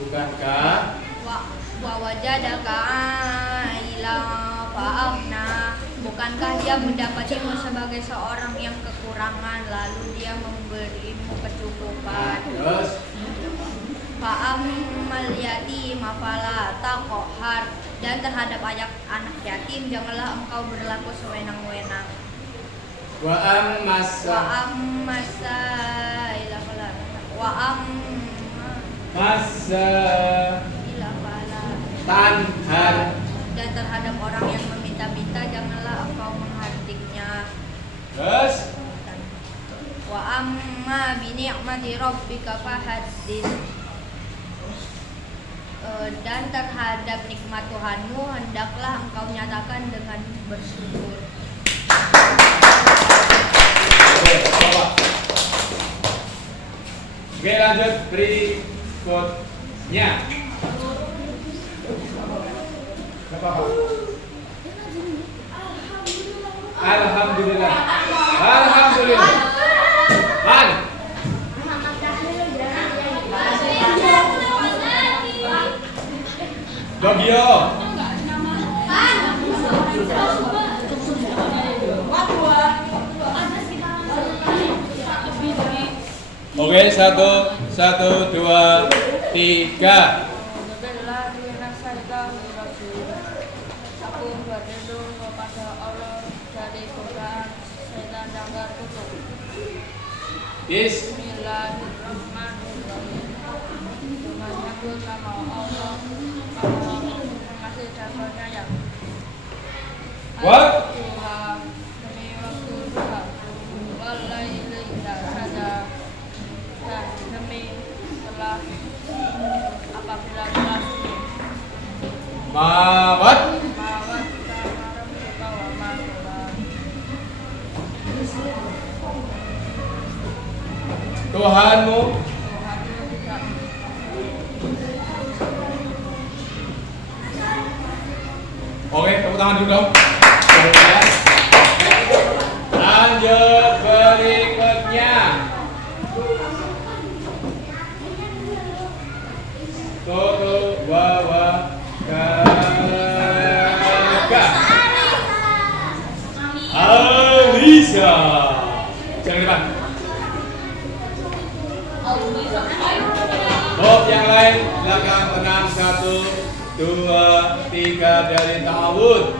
Bukankah wa wajadaka ailan fa'aghna. Bukankah dia mendapatimu sebagai seorang yang kekurangan lalu dia memberimu kecukupan. terus Fa'ammal yatima fala taqhar. Dan terhadap anak yatim janganlah engkau berlaku sewenang-wenang. wa ammasa Ila fala masa ila fala. tanhar Dan terhadap orang yang meminta-minta janganlah engkau menghardik-nya. terus Wa amma bi ni'mati rabbika fahaddits. Dan terhadap nikmat Tuhanmu hendaklah engkau nyatakan dengan bersyukur. Oke, coba. Oke, lanjut berikutnya. Gak apa-apa. Alhamdulillah. Alhamdulillah. Han. Bagio. Oke, satu, dua, tiga. Aku berlindung kepada Allah dari godaan setan yang terkutuk. Bismillahirrahmanirrahim. Dengan menyebut nama Allah Maha Pengasih dan Penyayang. What? Tuhan demi waktu Tuhan, walaili idza saja, dan demi telah apabila telah sunyi. Mawat. Mawat kamaram suka wa ma'ulah. Tuhanmu. Tuhanmu tidak. Oke, tepuk tangan dulu dong. Lanjut berikutnya. Toto wawa kakak Alisa. Jangan depan. Bob yang lain belakang tenang. 1, 2, 3 dari ta'awud.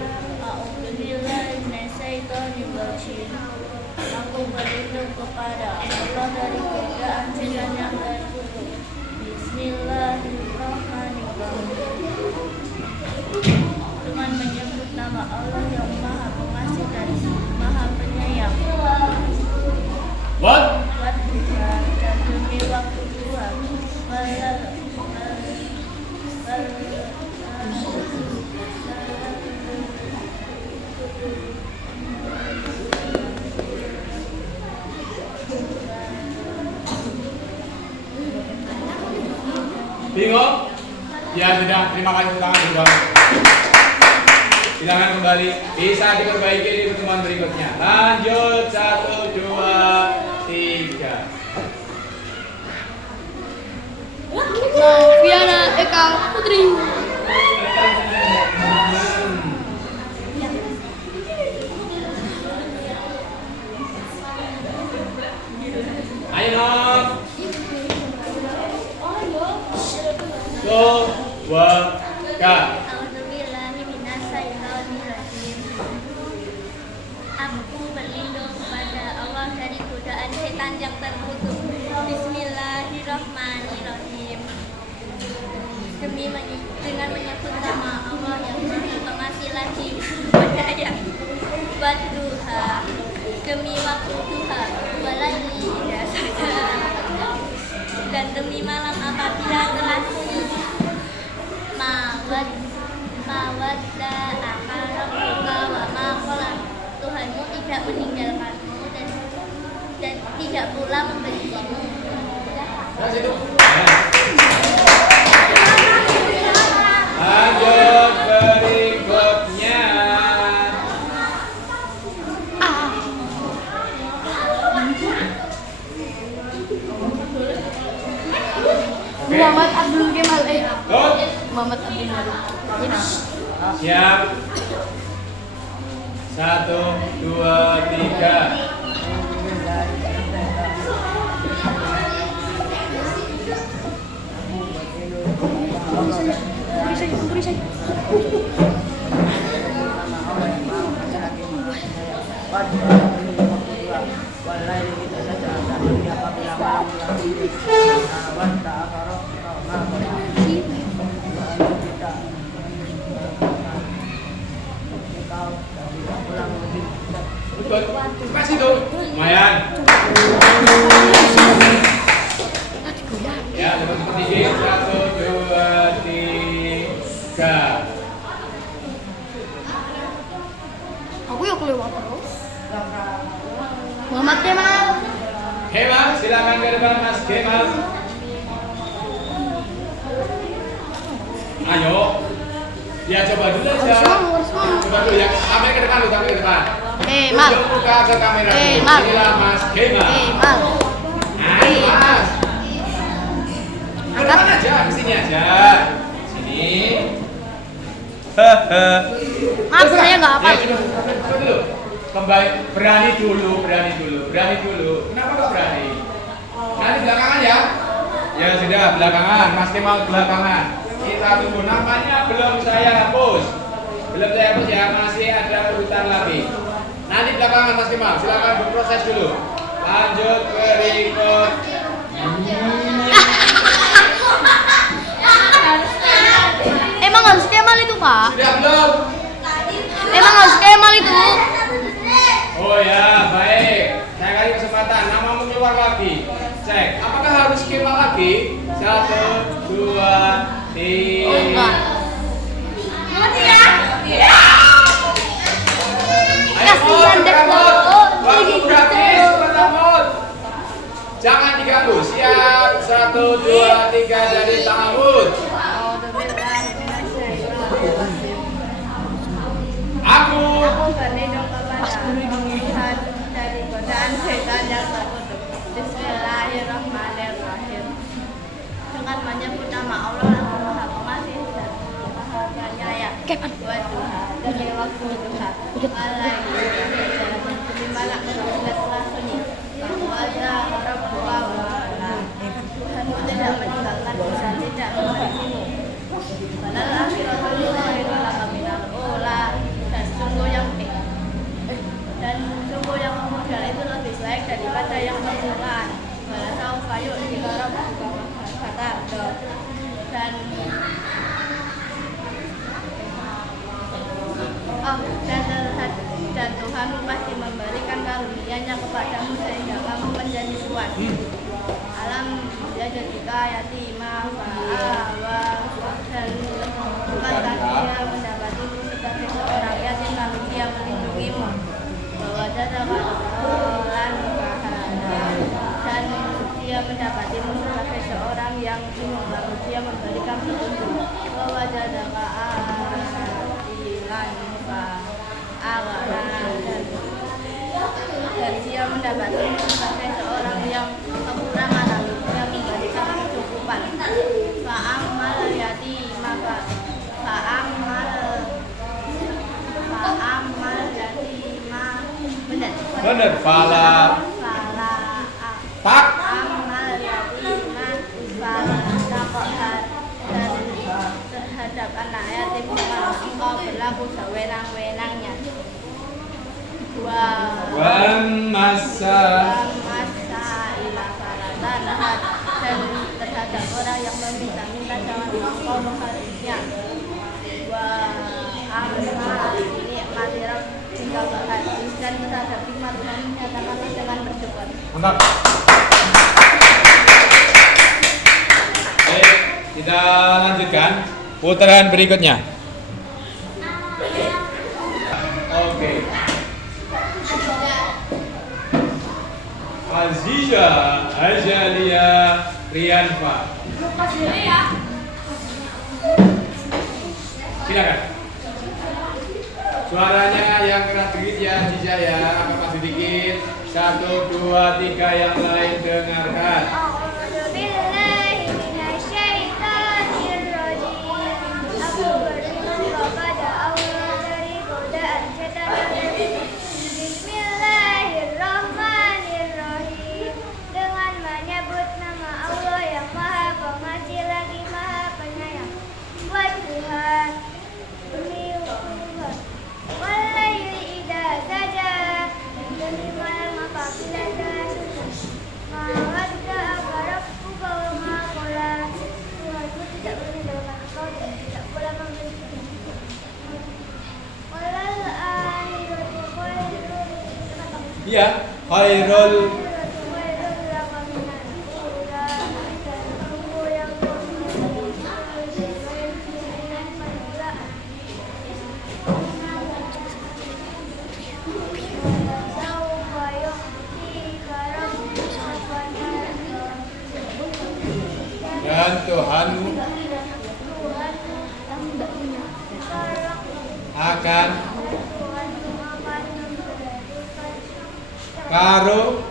Aku berlindung kepada Allah dari godaan setan yang terkutuk. Bismillahirrahmanirrahim. Dengan menyebut nama Allah yang Maha Pengasih dan Maha Penyayang. What? Dan demi waktu Tuhan. Bingung? Ya sudah, terima kasih tangan sudah. Silakan kembali. Bisa diperbaiki di pertemuan berikutnya. Lanjut 1, 2, 3. Noviana Eka Putri. Ayo Nov. Go, wa, ka. Aku berlindung kepada Allah dari godaan setan yang terkutuk. Bismillahirrahmanirrahim. Dengan menyebut nama Allah yang Maha Pengasih lagi Penyayang. Wadduha, demi waktu Tuhan, walaili idza saja, dan demi malam apabila telah sunyi. Mawadda akarabbuka wa ma qala. Tuhanmu tidak meninggalkanmu dan tidak pula membencimu. Lanjut berikutnya. Oke, Muhammad Abdul Kemal. Tut. Muhammad Abdul Kemal. Siap. 1, 2, 3. Kasih tuh, lumayan. Ya, dapat seperti ini. 1, 2, 3. Aku yuk lewat terus. Muhammad Kemal. Kemal, silakan ke depan Mas Kemal. Ayo. Ya coba dulu aja. Coba dulu ya. Kamera ke depan lu, kamera ke depan. Kemal. Tunjuk muka ke kamera. Kemal. Inilah Mas Kemal. Kemal. Ayo Mas. Ke depan aja, ke sini aja. Sini. Maaf, saya nggak hafal. Ya, coba dulu. Kembali, berani dulu. Kenapa kok berani? Nanti belakangan ya. Ya sudah, belakangan. Mas Kemal belakangan. Kita tunggu, namanya belum saya hapus ya, masih ada urutan lagi. Nanti belakangan Mas Kemal, silakan berproses dulu. Lanjut berikut. Emang harus Kemal itu, Pak? Sudah belum? Emang harus Kemal itu? Oh ya, baik. Saya kasih kesempatan, namamu keluar lagi. Cek, apakah harus Kemal lagi? 1, 2, 3. Oh, enggak. Kasihan deh, Waktu gratis, Mut. Jangan diganggu. Siap, 1, 2, 3 dari tangan Mut. Aku berlindung kepada Tuhan dari godaan setan yang terkutuk. Bismillahirrahmanirrahim. Dengan menyebut nama Allah yang Maha Pengasih dan Maha Penyayang. Wa Tuhan demi waktu Tuhan. Alaihi demi malam dan telah sunyi. Wa Rabbuka wa Tuhanmu tidak meninggalkan dan tidak menghakimi. Padahal akhiratul khairul laka minal ula. Dan sungguh yang kemudian itu lebih baik daripada yang kemudian. Walau tahu kayu di dalam kata dan Tuhanmu pasti memberikan karunia-Nya kepadamu sehingga kamu menjadi kuat. Alam jadika yatima fa'awa dan bukankah dia mendapatimu sebagai seorang yatim lalu dia melindungimu bahwa dan dia mendapatimu sebagai seorang yang bingung lalu dia memberikan petunjuk bahwa jadaka adilan fa'awa dan dia mendapatimu sebagai seorang yang kekurangan lalu dia memberikan kecukupan. Fa'amal yati maka fa'amal yati benar fala tak amal yati fala dan terhadap anak yatim engkau berlaku sewenang-wenangnya. wa masa ila faratan dan terhadap orang yang meminta jangan engkau mengharusnya. Wa amma ini matiram tinggal berhati dan terhadap nikmat Tuhan menyatakanlah dengan bersyukur. mantap. Baik, kita lanjutkan putaran berikutnya. Oke. Aziza Azalia Rianfa. Silakan. Suaranya yang keras dikit ya, Aziza ya, agak maju dikit. 1, 2, 3 yang lain dengarkan. A'udzu billahi minasy Iya, khairul. Dan Tuhanmu akan karo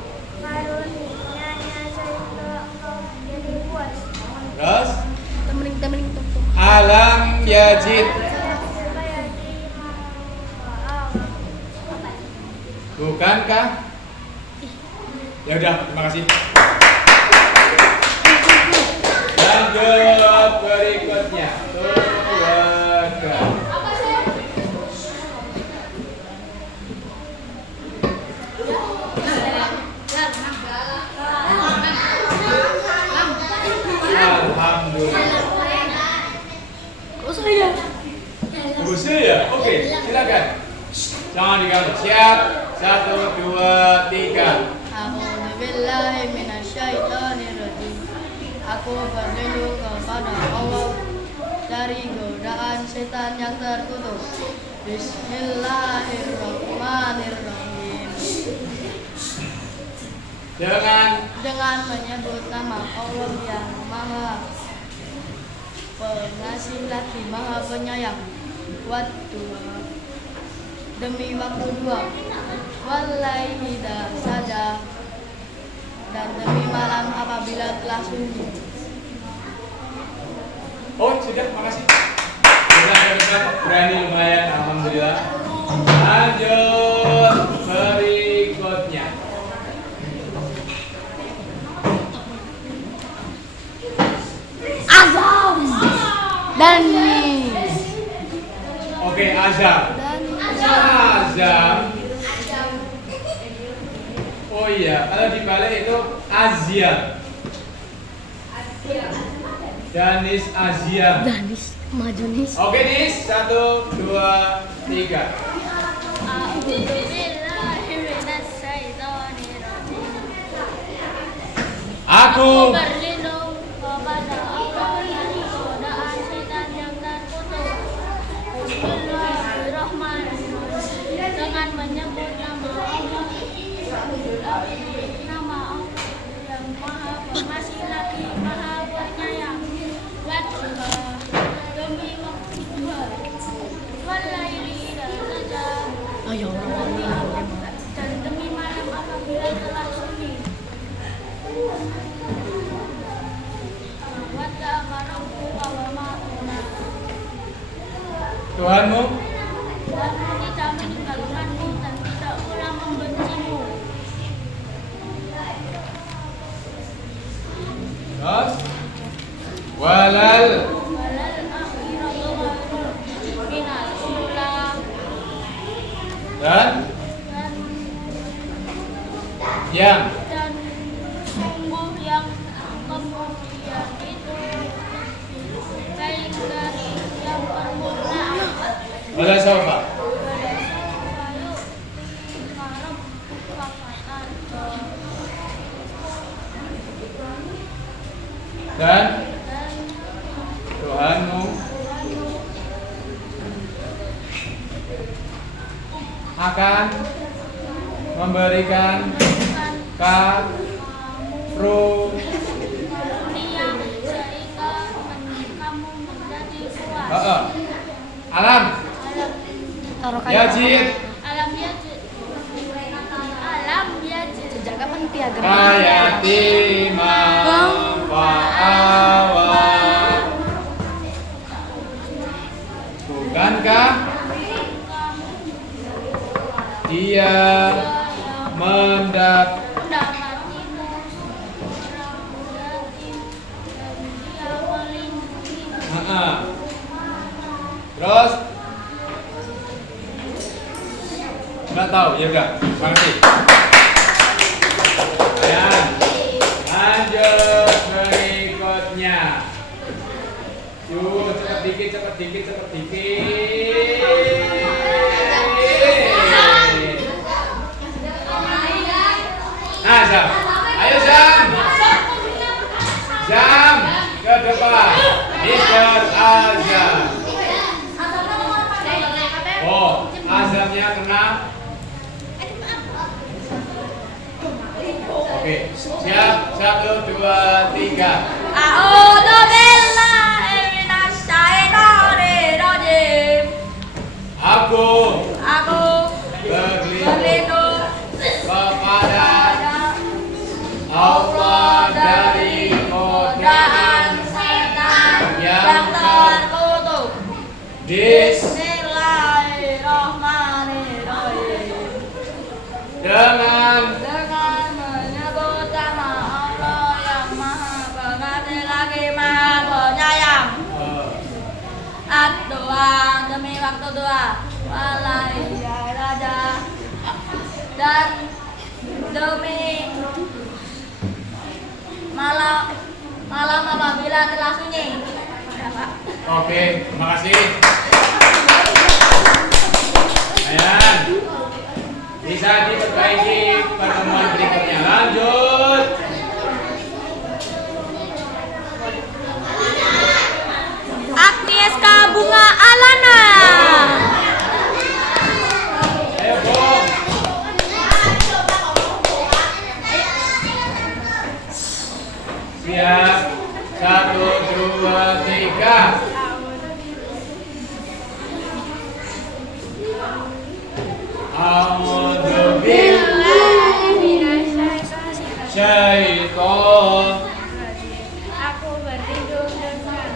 terus alam yajid bukankah? Ya udah, terima kasih. Lanjut berikutnya. Tuhan. Alhamdulillah. Oh saya? Oke, silakan. Jangan diganggu. Siap. 1, 2, 3. A'udzubillahi minasyaitonirrajim. Aku berlindung kepada Allah dari godaan setan yang terkutuk. Bismillahirrahmanirrahim. Dengan menyebut nama Allah yang Maha Pengasih lagi Maha Penyayang. Wadduha, demi waktu dua, walaili saja, dan demi malam apabila telah sunyi. Oh sudah, makasih. Sudah berani lumayan, alhamdulillah. Lanjut berikutnya. Azam dan nis. Oke, azam. Azam. Oh iya, kalau dibalik itu aziam. Danis aziam. Danis, maju nis. Oke nis, 1, 2, 3. Aku berlindung kepada Allah dari godaan setan yang terkutuk. Bismillahirrahmanirrahim. Dengan menyebut nama Allah, nama Allah yang Maha Pengasih lagi Maha Penyayang. Wadduha, demi waktu dua, walaili saja, dan demi malam apabila telah sunyi. Tuhanmu Tuhanmu tidak meninggalkanmu dan tidak pula membencimu. terus walal Walal akhiratu khairun minal ula. dan yang Dan sungguh yang kemudian itu baik dari yang permulaan. wala sofa dan Tuhanmu akan memberikan karunia sehingga kamu menjadi kuat. alam yajid Alam yajid. Alam yajid. Sejak kapan piagam? kayatimah fa'awa. Bukankah dia mendapatimu seorang yatim dan dia melindungimu. Terus nggak tahu ya udah, makasih. Ayan, lanjut berikutnya. Yuk, cepet dikit, cepet dikit, cepet dikit. depan. Mr. Azam. Oh, azamnya kena. Oke, siap. 1, 2, 3. A'udzu billahi minasyaitonir rajim. Aku Aku berlindung kepada Allah dari godaan setan yang yang terkutuk. Bismillahirrahmanirrahim. dengan Menyebut nama Allah yang Maha Pengasih lagi Maha Penyayang. Doa demi waktu doa. Walai raja dan demi malam apabila telah sunyi. Oke, terima kasih. Ayan, bisa diperbaiki pertemuan berikutnya. Lanjut. Agnieszka Bunga Alana. Ayo, Bung. Siap. 1, 2, 3. A'udzu syaiton Aku berlindung dengan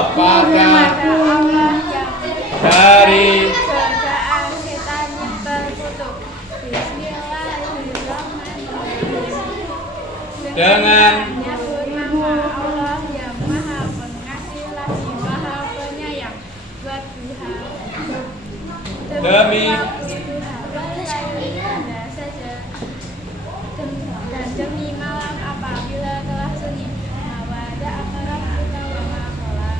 kepada Allah yang dari godaan setan yang terkutuk. Bismillahirrahmanirrahim. dengan Menyebut nama Allah yang Maha Pengasih lagi Maha Penyayang. Buat Tuhan demi dan demi malam apabila telah sunyi. Mawada akaram kita wa makola.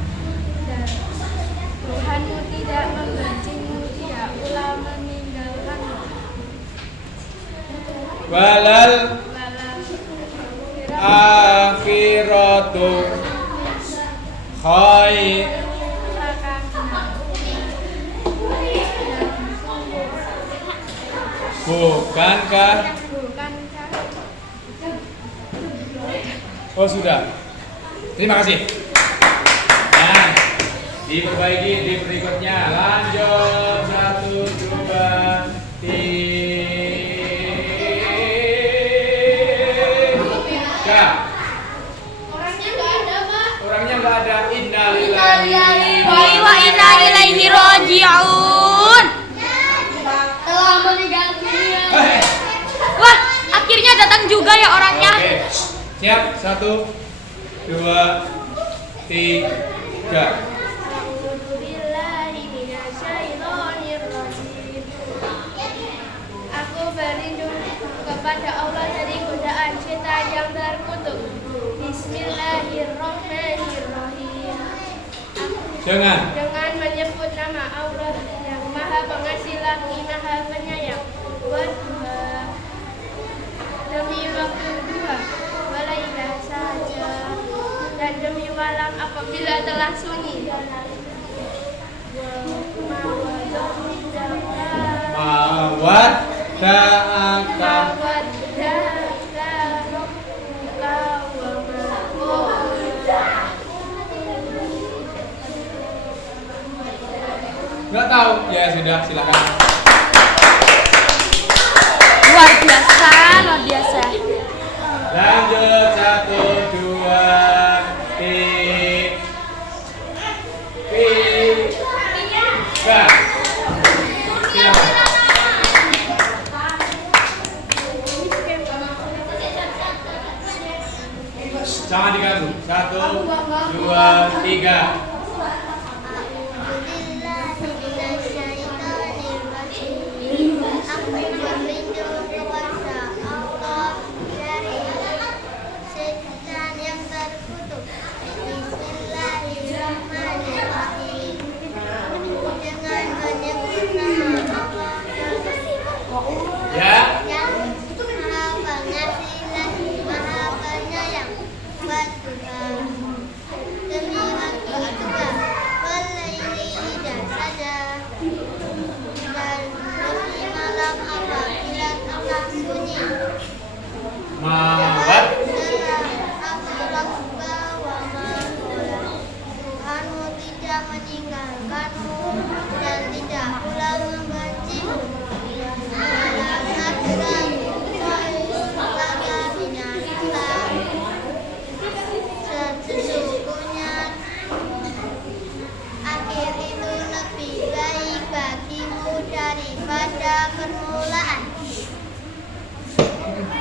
Dan Tuhanmu tidak membencimu, tidak pula meninggalkanmu. walal Walau akhiratu khair. Bukankah? Oh, sudah. Terima kasih. Nah, diperbaiki di berikutnya. Lanjut. 1, 2, 3. Orangnya nggak ada. Innalillahi wa inna ilaihi raji'un. Telah meninggal dunia. Wah, akhirnya datang juga ya orangnya. Oke. Siap. 1, 2, 3. Aku berlindung kepada Allah dari godaan setan yang terkutuk. Bismillahirrahmanirrahim. Dengan Dengan menyebut nama Allah yang Maha Pengasih lagi Maha Penyayang. Wadduha, demi waktu duha, walailah saja, dan demi malam apabila telah sunyi. mawat ta'aka. Nggak tahu? Ya sudah, silakan. Luar biasa, luar biasa. Lanjut. 1, 2, 3. Silakan. Jangan diganggu. 1, 2, 3. Aku berlindung kepada Allah dari setan yang terkutuk. Bismillahirrahmanirrahim. Dengan menyebut nama Allah Ya. yang Maha Pengasih lagi Maha Penyayang. Wadduha,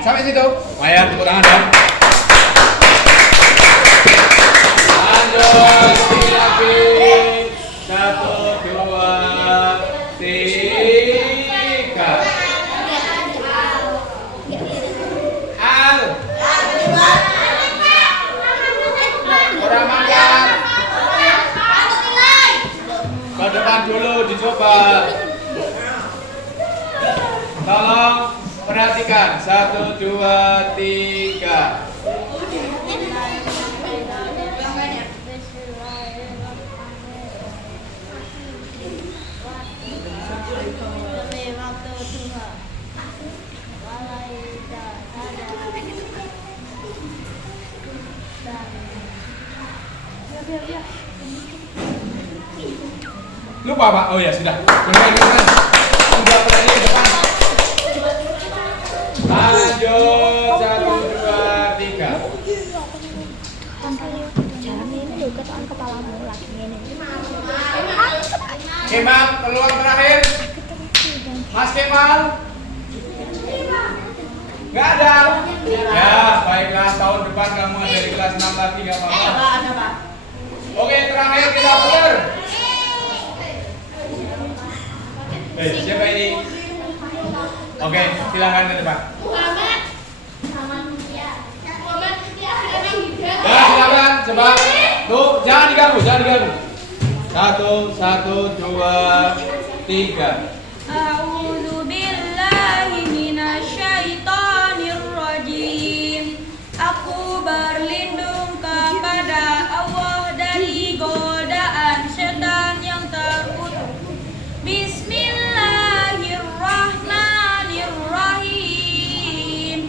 Sampai situ. Lumayan, tepuk tangan dong. Lanjut, sini lagi. 1, 2, 3. Al. Udah makan. Ke depan dulu dicoba. Tolong perhatikan. 1, 2, 3. Lupa Pak? Oh ya sudah. Sudah berani ke depan. Lanjut 1, 2, 3. Jalannya ini juga soal kepalamu lagi ini. Kemal peluang terakhir. Mas Kemal. Nggak ada. Ya baiklah, tahun depan kamu ada di kelas 6 lagi nggak apa-apa. Oke, terakhir kita putar. Siapa ini? Oke, silakan ke depan. Ya, silakan, coba. Tuh, jangan diganggu. 1, 2, 3. A'udzu billahi minasyaitonir rajim. Aku berlindung kepada Allah dari godaan setan yang terkutuk. Bismillahirrahmanirrahim.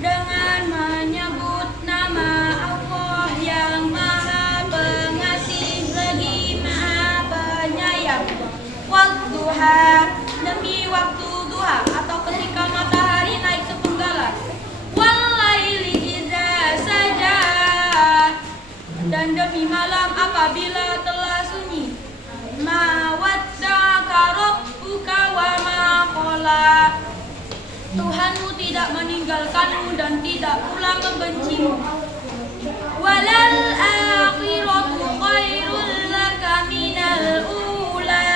Dengan menyebut nama Allah yang Maha Pengasih lagi Maha Penyayang. Wadduha, demi waktu duha atau ketika matahari naik sepenggalan. Wallaili idza saja, dan demi malam apabila telah sunyi. Ma wadda'aka rabbuka wa ma qala, Tuhanmu tidak meninggalkanmu dan tidak pula membencimu. Walal akhiratu khairul laka minal ula,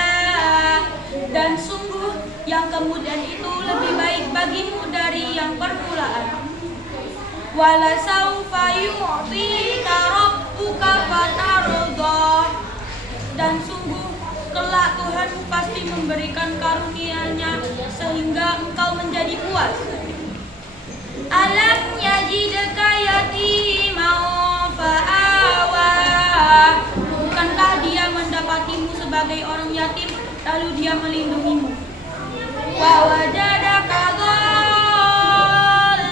dan sungguh yang kemudian itu lebih baik bagimu dari yang permulaan. Wala saufa yu'tika rabbuka fatardah, dan sungguh kelak Tuhanmu pasti memberikan karunia-Nya sehingga engkau menjadi puas. Alam yajidka yatiman fa'awa, bukankah Dia mendapatimu sebagai orang yatim lalu Dia melindungimu. Wa wajadaka dhallan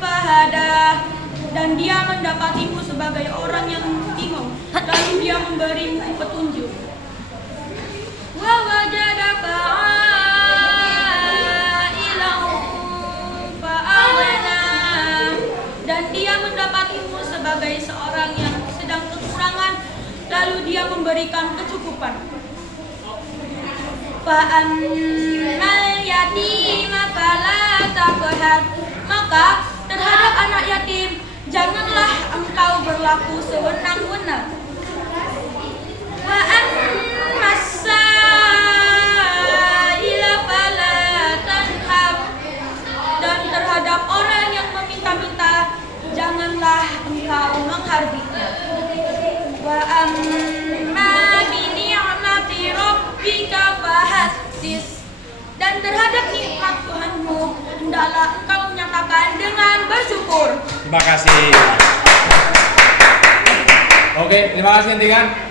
fahada, dan Dia mendapatimu sebagai orang yang bingung lalu Dia memberimu petunjuk. Wa wajadaka a'ilan fa'aghna, dan Dia mendapatimu sebagai seorang yang sedang kekurangan lalu Dia memberikan kecukupan. Fa'ammal yatima fala taqhar, maka terhadap anak yatim janganlah engkau berlaku sewenang-wenang. Wa ammas sa'ila fala tanhar, dan terhadap orang yang meminta-minta janganlah engkau menghardinya. Wa amma bi ni'mati rabbika fahaddits, dan terhadap nikmat Tuhanmu hendaklah engkau menyatakan dengan bersyukur. Terima kasih. Oke, terima kasih Hentikan.